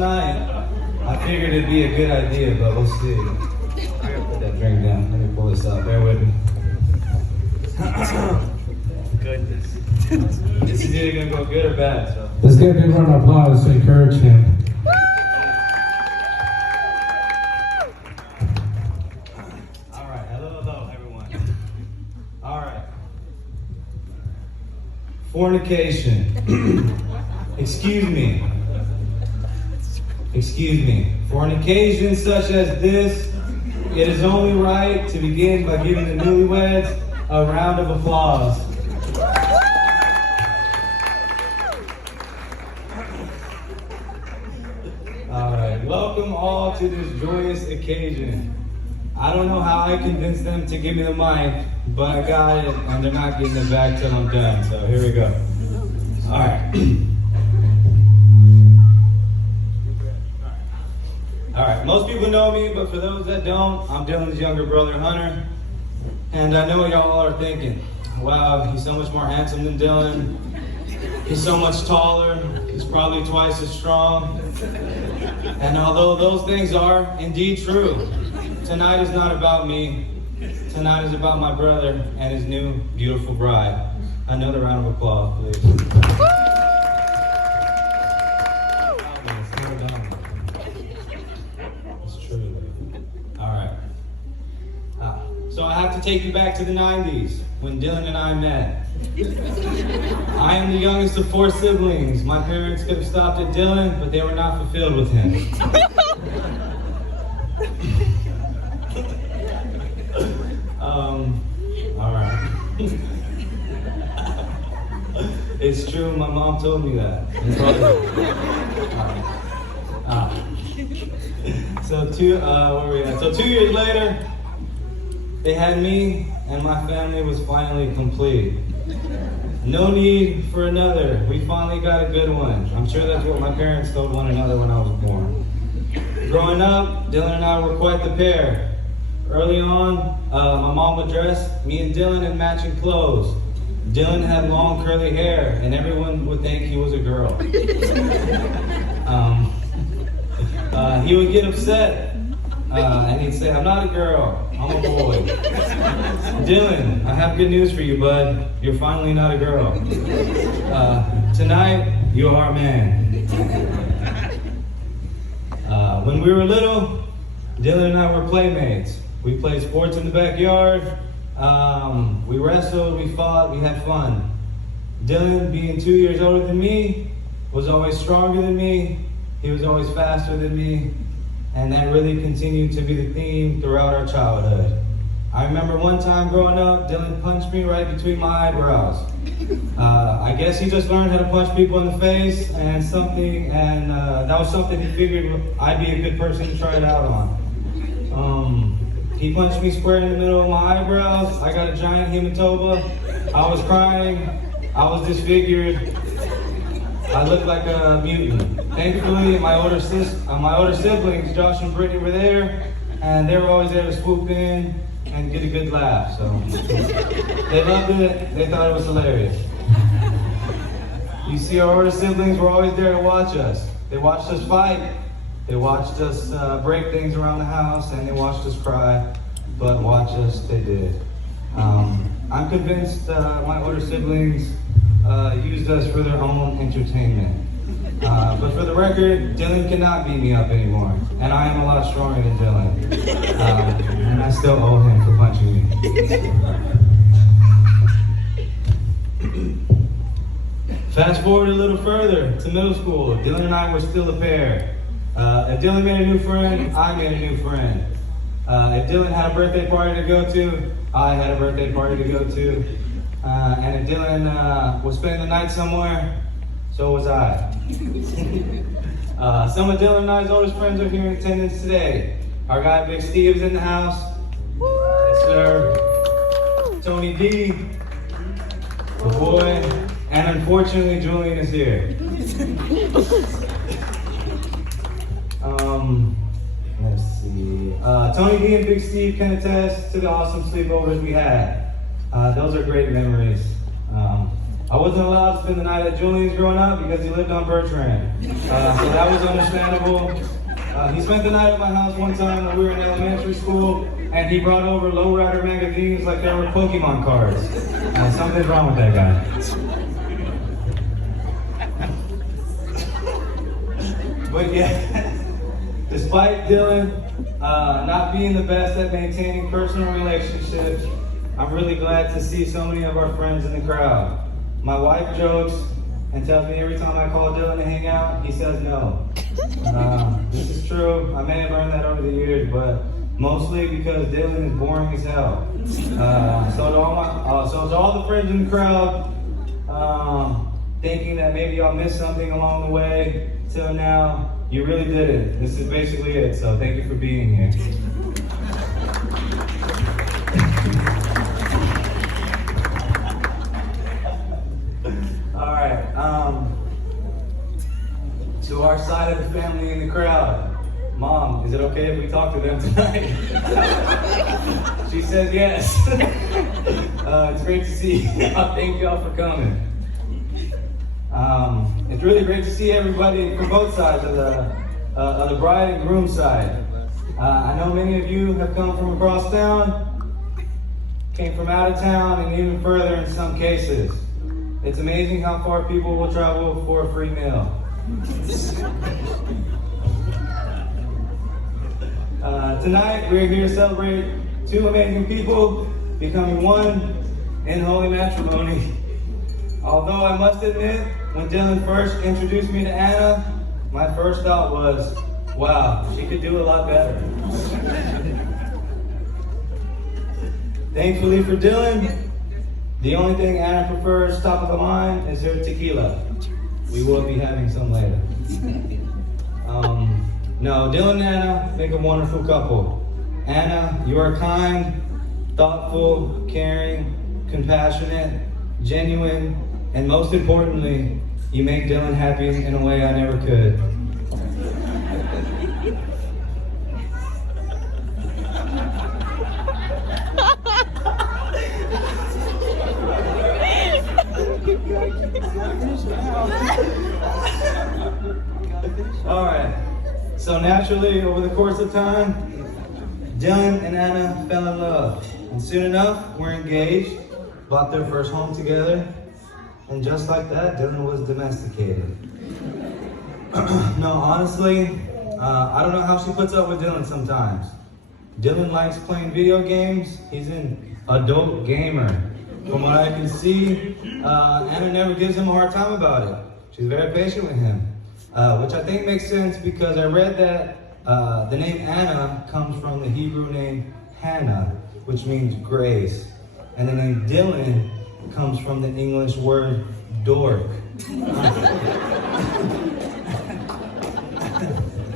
night, I figured it'd be a good idea, but we'll see. I gotta put that drink down. Let me pull this out. Bear with me. Goodness. This is either gonna go good or bad, so. Let's get a big round of applause to encourage him. All right, hello, everyone. All right. Fornication. Excuse me. For an occasion such as this, it is only right to begin by giving the newlyweds a round of applause. All right, welcome all to this joyous occasion. I don't know how I convinced them to give me the mic, but I got it, and they're not getting it back till I'm done, so here we go. All right. All right, most people know me, but for those that don't, I'm Dylan's younger brother, Hunter. And I know y'all are thinking, wow, he's so much more handsome than Dylan. He's so much taller. He's probably twice as strong. And although those things are indeed true, tonight is not about me. Tonight is about my brother and his new beautiful bride. Another round of applause, please. So I have to take you back to the 90s, when Dylan and I met. I am the youngest of 4 siblings. My parents could have stopped at Dylan, but they were not fulfilled with him. All right. It's true, my mom told me that. So 2 years later, they had me, and my family was finally complete. No need for another. We finally got a good one. I'm sure that's what my parents told one another when I was born. Growing up, Dylan and I were quite the pair. Early on, my mom would dress me and Dylan in matching clothes. Dylan had long curly hair, and everyone would think he was a girl. He would get upset, and he'd say, "I'm not a girl, I'm a boy." "Dylan, I have good news for you, bud. You're finally not a girl. Tonight, you are a man." When we were little, Dylan and I were playmates. We played sports in the backyard. We wrestled, we fought, we had fun. Dylan, being 2 years older than me, was always stronger than me. He was always faster than me. And that really continued to be the theme throughout our childhood. I remember one time growing up, Dylan punched me right between my eyebrows. I guess he just learned how to punch people in the face, and that was something he figured I'd be a good person to try it out on. He punched me square in the middle of my eyebrows. I got a giant hematoma. I was crying. I was disfigured. I looked like a mutant. Thankfully, my older siblings, Josh and Brittany, were there, and they were always there to swoop in and get a good laugh. So they loved it. They thought it was hilarious. You see, our older siblings were always there to watch us. They watched us fight. They watched us break things around the house, and they watched us cry. But watch us, they did. I'm convinced my older siblings used us for their own entertainment. But for the record, Dylan cannot beat me up anymore. And I am a lot stronger than Dylan. And I still owe him for punching me. Fast forward a little further to middle school. Dylan and I were still a pair. If Dylan made a new friend, I made a new friend. If Dylan had a birthday party to go to, I had a birthday party to go to. And if Dylan was spending the night somewhere, so was I. Some of Dylan and I's oldest friends are here in attendance today. Our guy Big Steve is in the house. Yes, sir. Tony D, the boy, and unfortunately Julian is here. Let's see. Tony D and Big Steve can attest to the awesome sleepovers we had. Those are great memories. I wasn't allowed to spend the night at Julian's growing up because he lived on Bertrand. So that was understandable. He spent the night at my house one time when we were in elementary school, and he brought over Lowrider magazines like they were Pokemon cards. Something's wrong with that guy. But yeah, despite Dylan not being the best at maintaining personal relationships, I'm really glad to see so many of our friends in the crowd. My wife jokes and tells me every time I call Dylan to hang out, he says no. This is true. I may have learned that over the years, but mostly because Dylan is boring as hell. So to all the friends in the crowd, thinking that maybe y'all missed something along the way till now, you really didn't. This is basically it. So thank you for being here. To our side of the family in the crowd. Mom, is it okay if we talk to them tonight? She says yes. It's great to see y'all. Thank y'all for coming. It's really great to see everybody from both sides of the bride and groom side. I know many of you have come from across town, came from out of town, and even further in some cases. It's amazing how far people will travel for a free meal. Tonight, we're here to celebrate two amazing people becoming one in holy matrimony. Although I must admit, when Dylan first introduced me to Anna, my first thought was, wow, she could do a lot better. Thankfully for Dylan, the only thing Anna prefers top of the line is her tequila. We will be having some later. No, Dylan and Anna make a wonderful couple. Anna, you are kind, thoughtful, caring, compassionate, genuine, and most importantly, you make Dylan happy in a way I never could. All right. So naturally, over the course of time, Dylan and Anna fell in love. And soon enough, we're engaged, bought their first home together, and just like that, Dylan was domesticated. No, honestly, I don't know how she puts up with Dylan sometimes. Dylan likes playing video games. He's an adult gamer. From what I can see, Anna never gives him a hard time about it. She's very patient with him, which I think makes sense because I read that the name Anna comes from the Hebrew name Hannah, which means grace. And the name Dylan comes from the English word dork.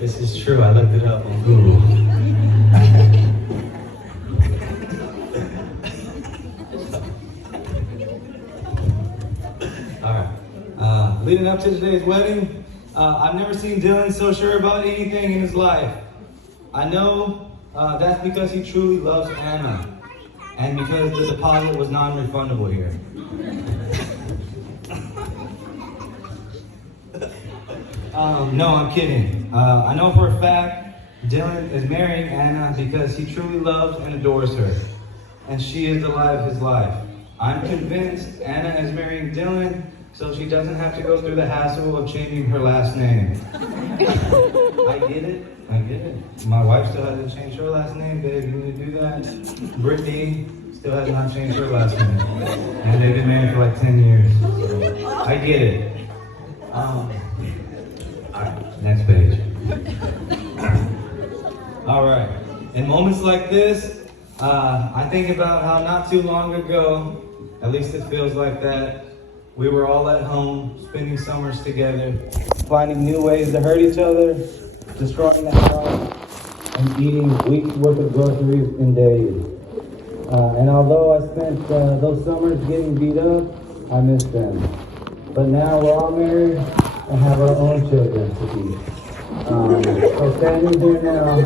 This is true, I looked it up on Google. Alright, leading up to today's wedding, I've never seen Dylan so sure about anything in his life. I know that's because he truly loves Anna, and because the deposit was non-refundable here. No, I'm kidding. I know for a fact Dylan is marrying Anna because he truly loves and adores her, and she is the light of his life. I'm convinced Anna is marrying Dylan so she doesn't have to go through the hassle of changing her last name. I get it. My wife still hasn't changed her last name. Babe, you need to do that. Brittany still has not changed her last name. And they've been married for like 10 years. So I get it. Alright, next page. Alright, in moments like this, I think about how not too long ago, at least it feels like that, we were all at home, spending summers together, finding new ways to hurt each other, destroying the house, and eating weeks worth of groceries in days. And although I spent those summers getting beat up, I miss them. But now we're all married and have our own children to feed. So standing here now,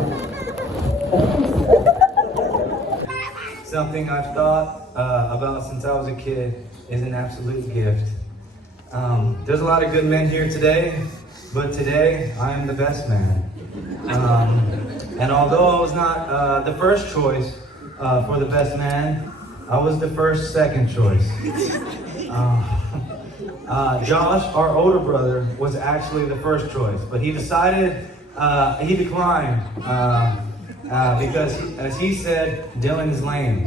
something I've thought about since I was a kid is an absolute gift. There's a lot of good men here today, but today I am the best man. And although I was not the first choice for the best man, I was the second choice. Josh, our older brother, was actually the first choice, but he decided, he declined because, as he said, Dylan is lame.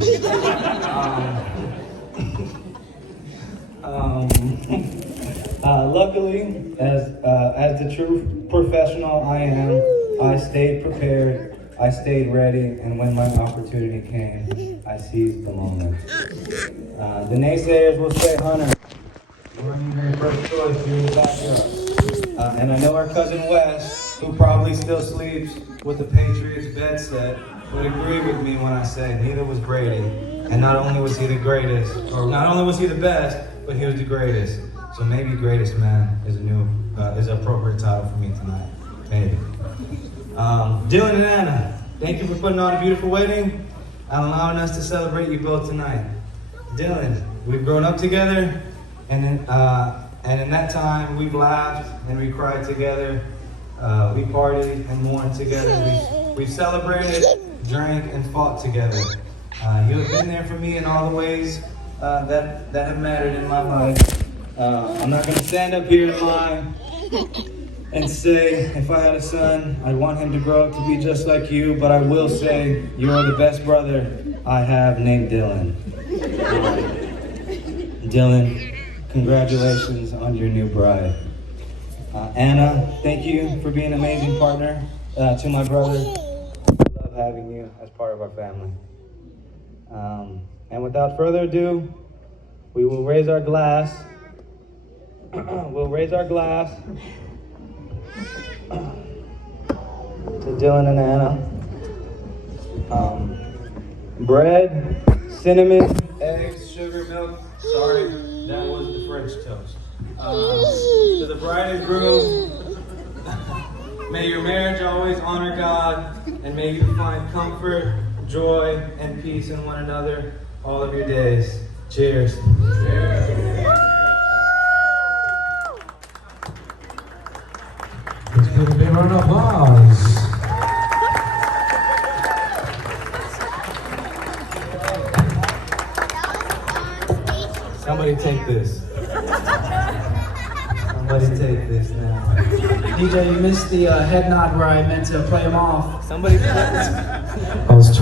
Luckily, as the true professional I am, I stayed prepared, I stayed ready, and when my opportunity came, I seized the moment. The naysayers will say, Hunter, you weren't even your first choice, you were the backup. And I know our cousin Wes, who probably still sleeps with the Patriots bed set, would agree with me when I say neither was Brady. And not only was he the greatest, or not only was he the best, but he was the greatest. So maybe greatest man is is an appropriate title for me tonight. Maybe. Dylan and Anna, thank you for putting on a beautiful wedding and allowing us to celebrate you both tonight. Dylan, we've grown up together, and in that time we've laughed and we cried together. We partied and mourned together. We've celebrated, drank, and fought together. You have been there for me in all the ways that have mattered in my life. I'm not going to stand up here and lie and say if I had a son, I'd want him to grow up to be just like you, but I will say you are the best brother I have named Dylan. Dylan, congratulations on your new bride. Anna, thank you for being an amazing partner to my brother. We love having you as part of our family. And without further ado, we will raise our glass. We'll raise our glass to Dylan and Anna. Bread, cinnamon, eggs, sugar, milk. Sorry, that was the French toast. To the bride and groom, may your marriage always honor God, and may you find comfort, joy, and peace in one another all of your days. Cheers. Let's give a big round of applause. Somebody take this. Somebody take this now. DJ, you missed the head nod where I meant to play him off. Somebody. I was